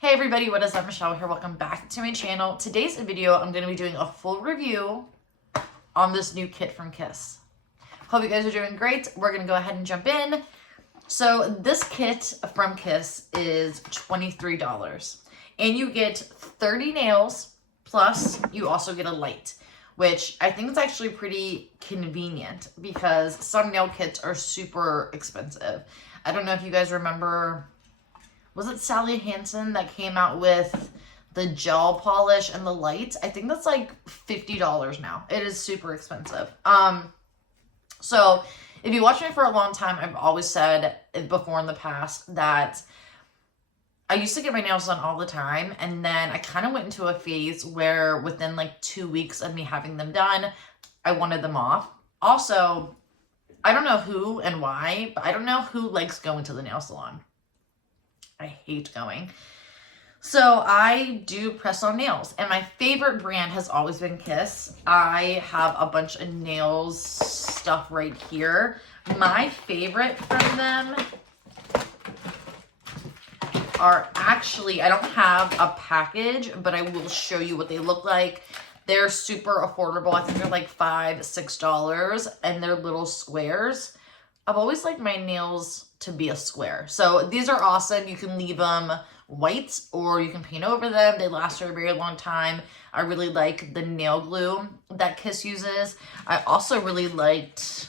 Hey everybody, what is up? Michelle here. Welcome back to my channel. Today's video, I'm going to be doing a full review on this new kit from Kiss. Hope you guys are doing great. We're going to go ahead and jump in. So this kit from Kiss is $23 and you get 30 nails plus you also get a light, which I think is actually pretty convenient because some nail kits are super expensive. I don't know if you guys remember, was it Sally Hansen that came out with the gel polish and the lights? I think that's like $50 now. It is super expensive. So if you watch me for a long time, I've always said before in the past that I used to get my nails done all the time. And then I kind of went into a phase where within like 2 weeks of me having them done, I wanted them off. Also, I don't know who and why, but I don't know who likes going to the nail salon. I hate going. So I do press-on nails, and my favorite brand has always been Kiss. I have a bunch of nails stuff right here. My favorite from them are actually, I don't have a package, but I will show you what they look like. They're super affordable. I think they're like $5, $6, and they're little squares. I've always liked my nails to be a square. So these are awesome. You can leave them white or you can paint over them. They last for a very long time. I really like the nail glue that Kiss uses. I also really liked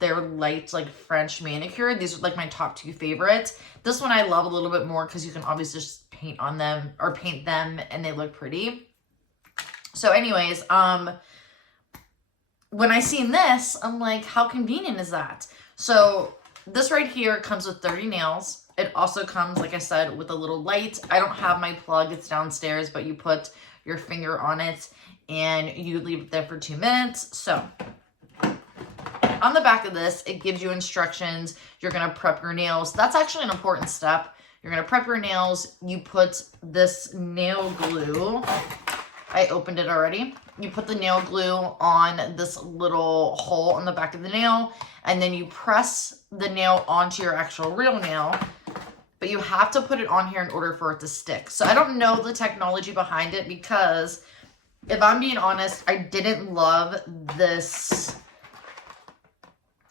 their light like French manicure. These are like my top two favorites. This one I love a little bit more because you can obviously just paint on them or paint them and they look pretty. So anyways, when I seen this, I'm like, how convenient is that? So this right here comes with 30 nails. It also comes, like I said, with a little light. I don't have my plug, it's downstairs, but you put your finger on it and you leave it there for 2 minutes. So on the back of this, it gives you instructions. You're gonna prep your nails. That's actually an important step. You're gonna prep your nails. You put this nail glue. I opened it already. You put the nail glue on this little hole on the back of the nail, and then you press the nail onto your actual real nail, but you have to put it on here in order for it to stick. So I don't know the technology behind it because if I'm being honest, I didn't love this.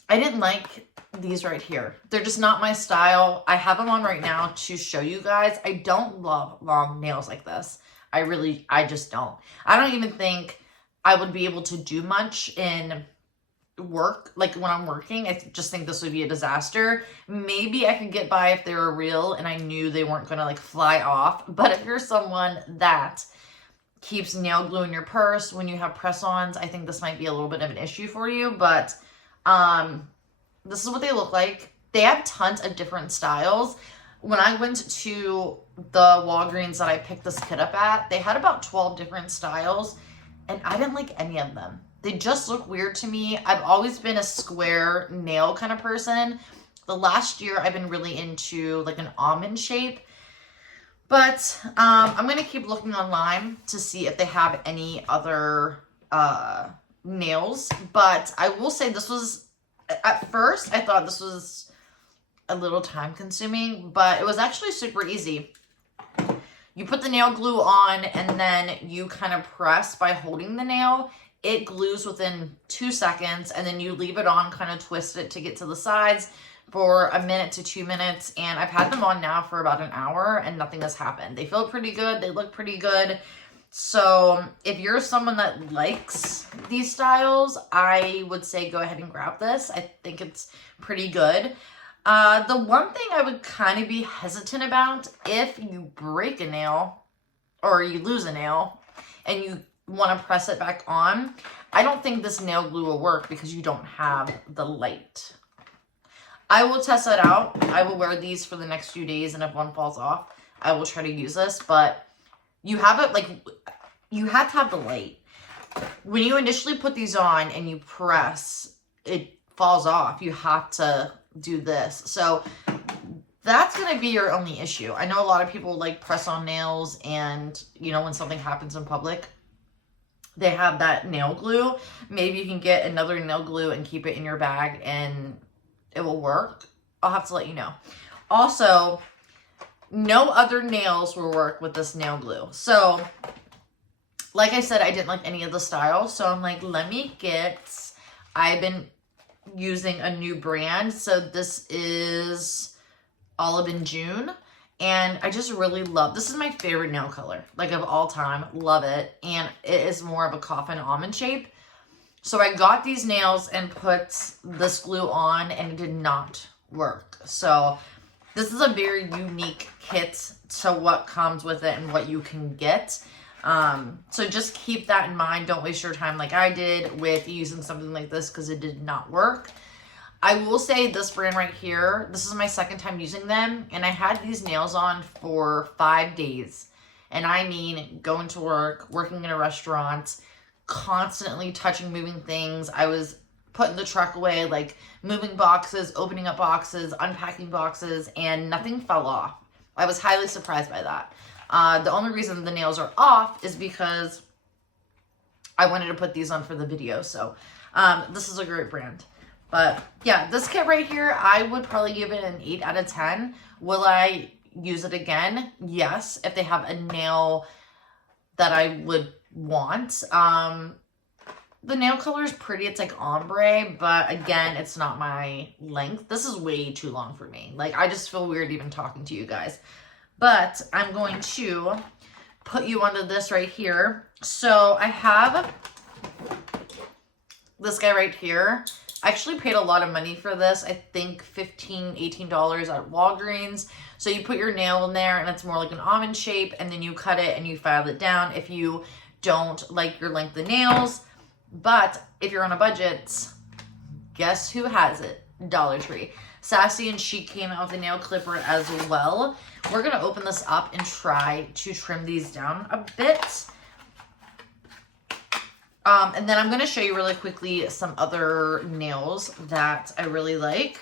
I didn't like these right here. They're just not my style. I have them on right now to show you guys. I don't love long nails like this. I just don't. I don't even think I would be able to do much in work, like when I'm working. I just think this would be a disaster. Maybe I could get by if they were real and I knew they weren't going to like fly off. But if you're someone that keeps nail glue in your purse when you have press-ons, I think this might be a little bit of an issue for you. But this is what they look like. They have tons of different styles. When I went to the Walgreens that I picked this kit up at, they had about 12 different styles, and I didn't like any of them. They just look weird to me. I've always been a square nail kind of person. The last year, I've been really into like an almond shape, but I'm going to keep looking online to see if they have any other nails. But I will say this was, at first, I thought this was a little time consuming, but it was actually super easy. You put the nail glue on and then you kind of press by holding the nail. It glues within 2 seconds and then you leave it on, kind of twist it to get to the sides for 1 minute to 2 minutes. And I've had them on now for about an hour and nothing has happened. They feel pretty good. They look pretty good. So if you're someone that likes these styles, I would say go ahead and grab this. I think it's pretty good. The one thing I would kind of be hesitant about, if you break a nail or you lose a nail and you want to press it back on, I don't think this nail glue will work because you don't have the light. I will test that out. I will wear these for the next few days, and if one falls off, I will try to use this, but you have it, like, you have to have the light. When you initially put these on and you press, it falls off. You have to do this. So that's going to be your only issue. I know a lot of people like press on nails, and you know, when something happens in public, they have that nail glue. Maybe you can get another nail glue and keep it in your bag and it will work. I'll have to let you know. Also, no other nails will work with this nail glue. So, like I said, I didn't like any of the styles. So I'm like, let me get, I've been using a new brand. So this is Olive in June. And I just really love, this is my favorite nail color, like of all time. Love it. And it is more of a coffin almond shape. So I got these nails and put this glue on and it did not work. So this is a very unique kit to what comes with it and what you can get. So just keep that in mind. Don't waste your time like I did with using something like this because it did not work. I will say this brand right here, this is my second time using them, and I had these nails on for 5 days. And I mean, going to work, working in a restaurant, constantly touching, moving things. I was putting the truck away, like moving boxes, opening up boxes, unpacking boxes, and nothing fell off. I was highly surprised by that. The only reason the nails are off is because I wanted to put these on for the video. So this is a great brand. But yeah, this kit right here, I would probably give it an 8 out of 10. Will I use it again? Yes, if they have a nail that I would want. The nail color is pretty. It's like ombre, but again, it's not my length. This is way too long for me. Like, I just feel weird even talking to you guys. But I'm going to put you onto this right here. So I have this guy right here. I actually paid a lot of money for this. I think $15, $18 at Walgreens. So you put your nail in there and it's more like an almond shape, and then you cut it and you file it down if you don't like your length of nails. But if you're on a budget, guess who has it? Dollar Tree. Sassy and Chic came out with a nail clipper as well. We're going to open this up and try to trim these down a bit. And then I'm going to show you really quickly some other nails that I really like.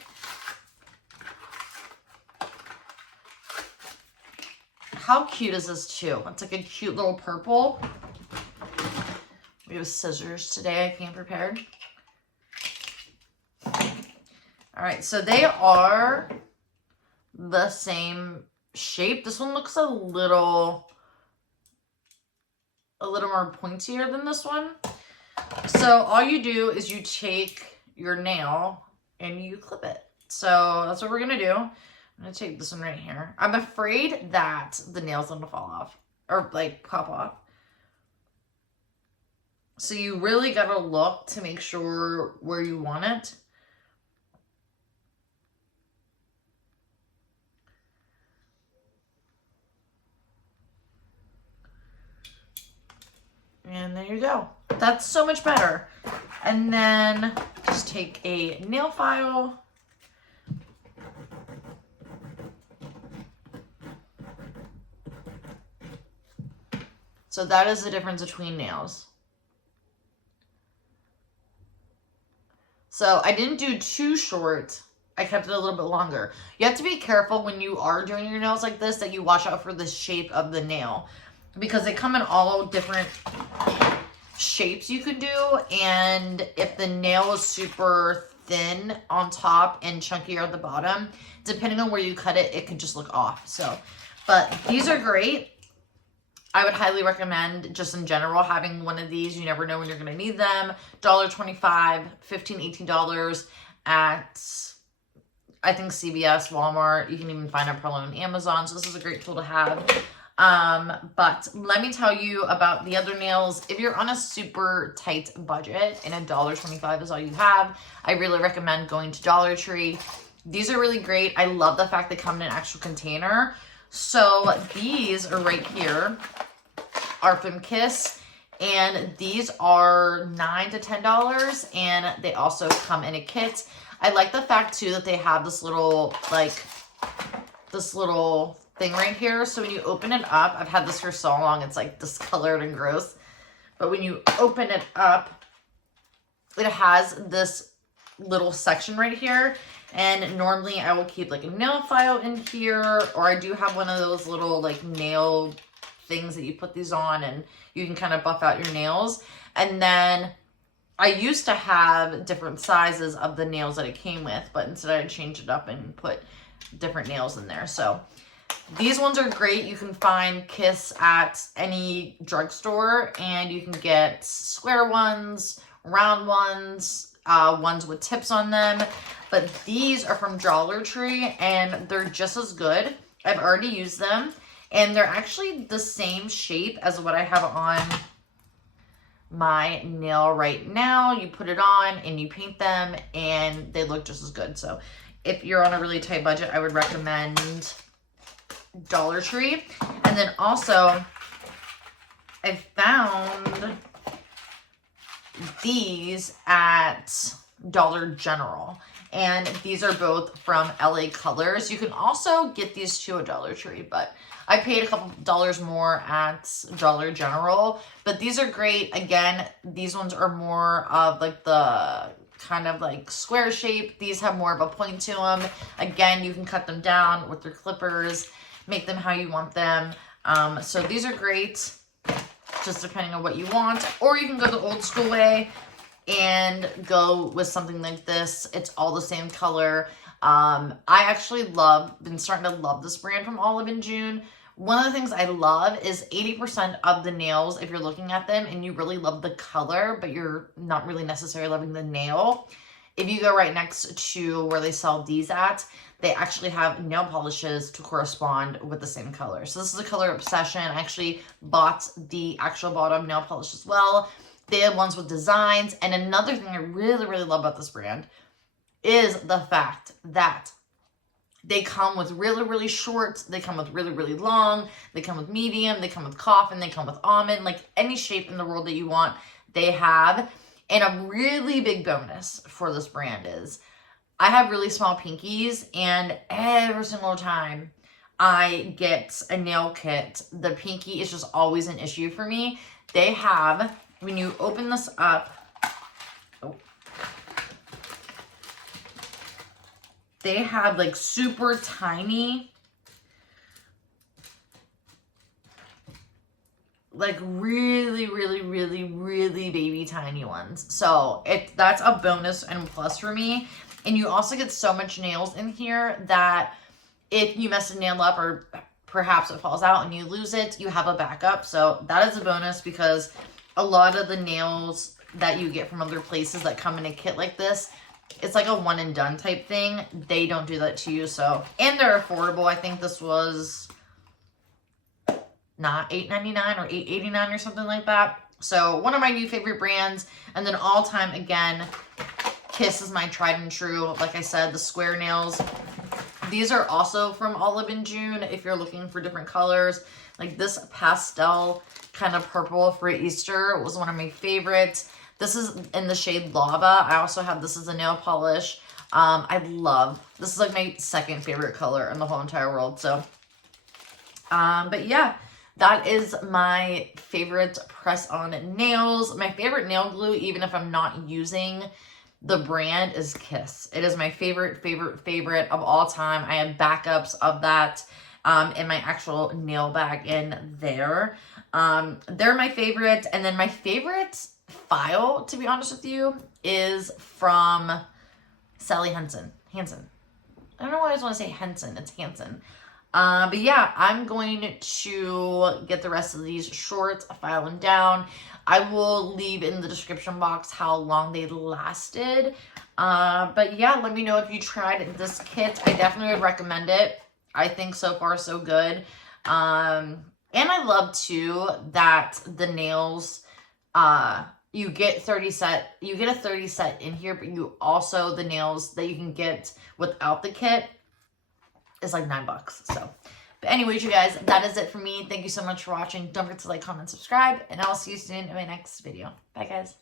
How cute is this too? It's like a cute little purple. We have scissors today. I came prepared. All right, so they are the same shape. This one looks a little more pointier than this one. So all you do is you take your nail and you clip it. So that's what we're gonna do. I'm gonna take this one right here. I'm afraid that the nail's gonna fall off or like pop off. So you really gotta look to make sure where you want it. And there you go. That's so much better. And then just take a nail file. So that is the difference between nails. So I didn't do too short. I kept it a little bit longer. You have to be careful when you are doing your nails like this that you watch out for the shape of the nail, because they come in all different shapes you could do. And if the nail is super thin on top and chunkier at the bottom, depending on where you cut it, it could just look off. So, but these are great. I would highly recommend, just in general, having one of these. You never know when you're going to need them. $1.25, $15, $18 at, I think, CVS, Walmart. You can even find it probably on Amazon. So this is a great tool to have. But let me tell you about the other nails. If you're on a super tight budget and $1.25 is all you have, I really recommend going to Dollar Tree. These are really great. I love the fact they come in an actual container. So these are right here are from Kiss, and these are $9 to $10, and they also come in a kit. I like the fact too that they have this little thing right here. So when you open it up, I've had this for so long, it's like discolored and gross. But when you open it up, it has this little section right here. And normally I will keep like a nail file in here, or I do have one of those little like nail things that you put these on and you can kind of buff out your nails. And then I used to have different sizes of the nails that it came with, but instead I changed it up and put different nails in there. So These ones are great. You can find Kiss at any drugstore, and you can get square ones, round ones, ones with tips on them. But these are from Dollar Tree, and they're just as good. I've already used them, and they're actually the same shape as what I have on my nail right now. You put it on and you paint them, and they look just as good. So if you're on a really tight budget, I would recommend Dollar Tree. And then also I found these at Dollar General, and these are both from LA Colors. You can also get these too at Dollar Tree, but I paid a couple dollars more at Dollar General. But these are great. Again, these ones are more of like the kind of like square shape. These have more of a point to them. Again, you can cut them down with your clippers, make them how you want them. So these are great, just depending on what you want. Or you can go the old school way and go with something like this. It's all the same color. I actually been starting to love this brand from Olive & June. One of the things I love is 80% of the nails, if you're looking at them and you really love the color, but you're not really necessarily loving the nail, if you go right next to where they sell these at, they actually have nail polishes to correspond with the same color. So this is a color obsession. I actually bought the actual bottom nail polish as well. They have ones with designs. And another thing I really, really love about this brand is the fact that they come with really, really short. They come with really, really long. They come with medium. They come with coffin. They come with almond. Like any shape in the world that you want, they have. And a really big bonus for this brand is I have really small pinkies, and every single time I get a nail kit, the pinky is just always an issue for me. They have, when you open this up, they have like super tiny, like really, really, really, really baby tiny ones. So that's a bonus and plus for me. And you also get so much nails in here that if you mess a nail up or perhaps it falls out and you lose it, you have a backup. So that is a bonus, because a lot of the nails that you get from other places that come in a kit like this, it's like a one and done type thing. They don't do that to you. So, and they're affordable. I think this was not $8.99 or $8.89 or something like that. So one of my new favorite brands. And then all time, again, Kiss is my tried and true. Like I said, the square nails. These are also from Olive & June if you're looking for different colors. Like this pastel kind of purple for Easter was one of my favorites. This is in the shade Lava. I also have this as a nail polish. This is like my second favorite color in the whole entire world. So, but yeah, that is my favorite press-on nails. My favorite nail glue, even if I'm not using the brand, is Kiss. It is my favorite of all time. I have backups of that in my actual nail bag in there. They're my favorite. And then my favorite file, to be honest with you, is from Sally Hansen. I don't know why I always want to say Henson. It's Hansen. But yeah, I'm going to get the rest of these shorts, file them down. I will leave in the description box how long they lasted. But yeah, let me know if you tried this kit. I definitely would recommend it. I think so far so good. And I love too that the nails, you get a 30 set in here, but you also, the nails that you can get without the kit is like $9. So, but anyways, you guys, that is it for me. Thank you so much for watching. Don't forget to like, comment, subscribe, and I will see you soon in my next video. Bye, guys.